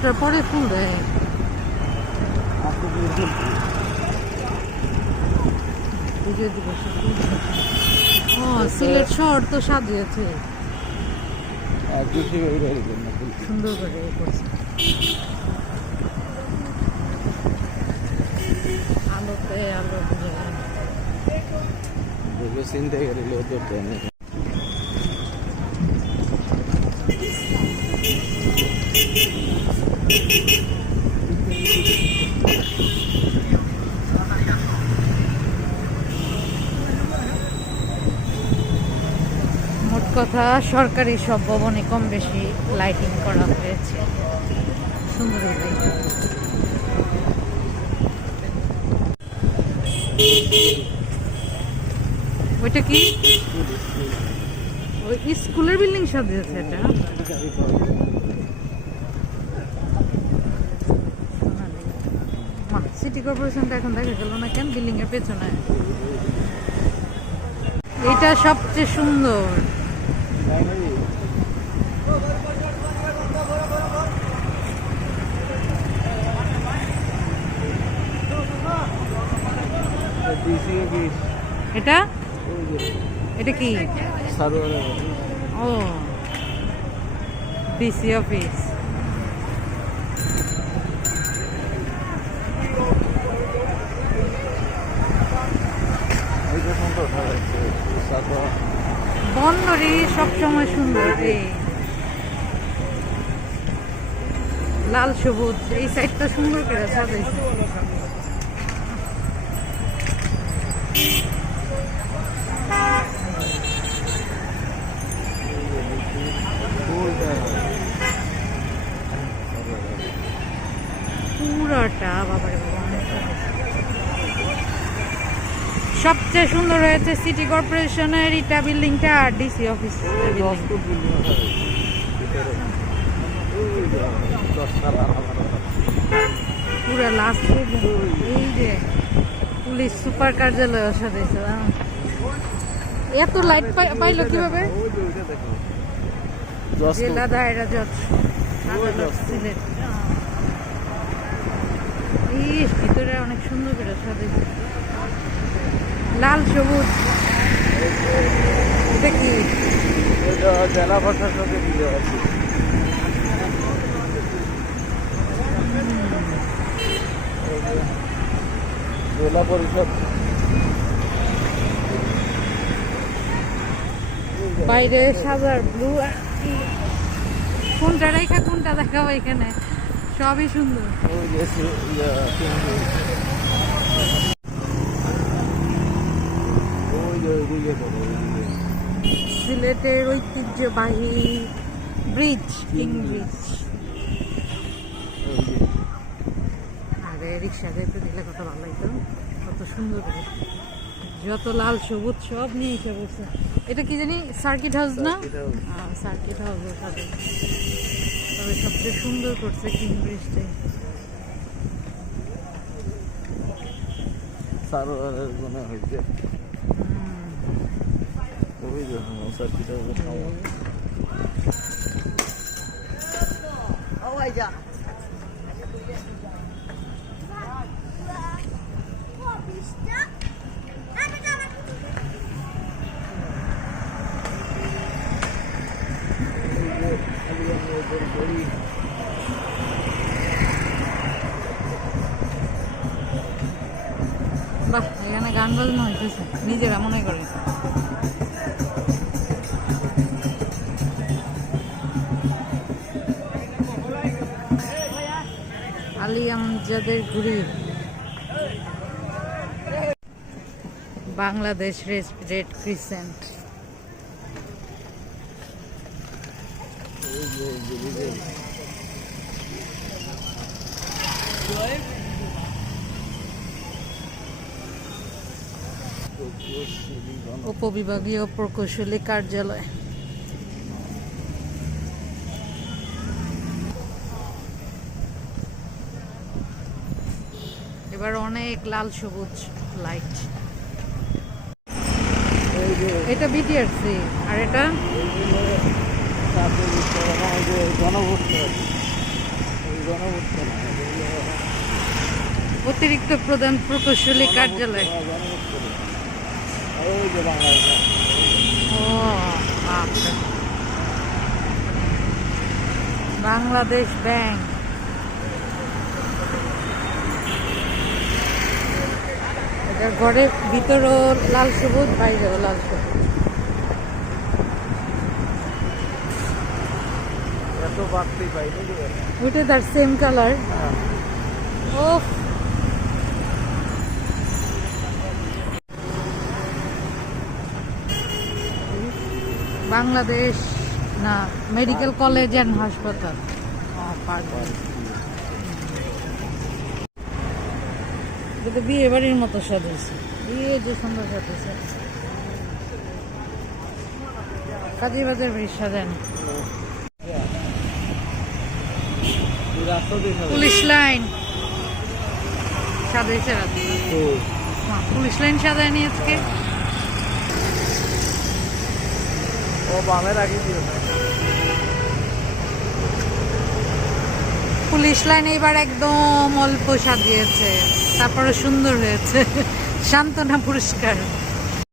12টার পরে ফুল দেয়। ও সিলেট শহর তো সাজিয়েছে সুন্দর করে করছে, আলোতে আলো বুঝে মোট কথা সরকারি সব ভবনে কম বেশি লাইটিং করা হয়েছে সুন্দর। ওইটা কি ওই স্কুলের বিল্ডিং সাজিয়েছে এটা? সিটি কর্পোরেশনটা এখন দেখা গেল না কেন বিল্ডিং এর পেছনে? এটা সবচেয়ে সুন্দর। এটা এটা কি? ও ডিসি অফিস। বন্দরই সবসময় সুন্দর। লাল সবুজ এই সাইডটা সুন্দর করে সাজাইছে। পুরাটা বাবারে বাবা সবচেয়ে সুন্দর হয়েছে সিটি কর্পোরেশনের ইটা বিল্ডিংটা আর ডিসি অফিস পুরো লাস্ট। এই যে পুলিশ সুপার কার্যালয় সাজাইছে, এত লাইট পাইলো কিভাবে? জেলা দায়রা জজ সিলেট। ভিতরে অনেক সুন্দর করে সাজাইছে লাল সবুজ। দেখি জেলা প্রশাসকে দিয়ে আছে। জেলা পরিষদ বাইরে সাজার ব্লু। কোনটা রেখা কোনটা দেখাবো? এখানে সবই সুন্দর। সিলেটের ঐতিহ্যবাহী ব্রিজ কিং ব্রিজ। আরে রিক্সা যেতে দিলে কত ভালো লাগতো, কত সুন্দর করে যত লাল সবুজ সব নিয়ে এসে বসে। এটা কি জানি সার্কিট হাউস না? সার্কিট হাউস তবে সবচেয়ে সুন্দর করছে কিং ব্রিজটাই। মনে হয়েছে সার্কিট হাউস। বাহ, এখানে গান বাজনা হইতেছে নিজেরা মনে করে। আলী আমজাদের ঘুরি বাংলাদেশ রেড ক্রিসেন্ট। উপবিভাগীয় প্রকৌশলী কার্যালয়। এবার অনেক লাল সবুজ লাইট। এটা বিটিআরসি আর এটা জনবর্তন অতিরিক্ত প্রধান প্রকৌশলী কার্যালয়। ওই যে বাংলাদেশ ও বাপরে। বাংলাদেশ ব্যাংক। এটা ঘরের ভিতরও লাল সবুজ, বাইরেও লাল সবুজ। এত বাড়তেই পাই ওইটা তার সেম কালার। ও বাংলাদেশ না মেডিকেল কলেজ অ্যান্ড হাসপাতাল। এটা বিয়ে বাড়ির মতো সাজাইছে, বিয়ে যে সুন্দর সাজাইছে। কাজী বাজার বেশ সাজানো। পুলিশ লাইন সাজাইছে রাতে। পুলিশ লাইন সাজায় নি আজকে। ও বামের আগে ছিল পুলিশ লাইন এবার একদম অল্প সাজিয়েছে, তারপরে সুন্দর হয়েছে। সান্ত্বনা পুরস্কার।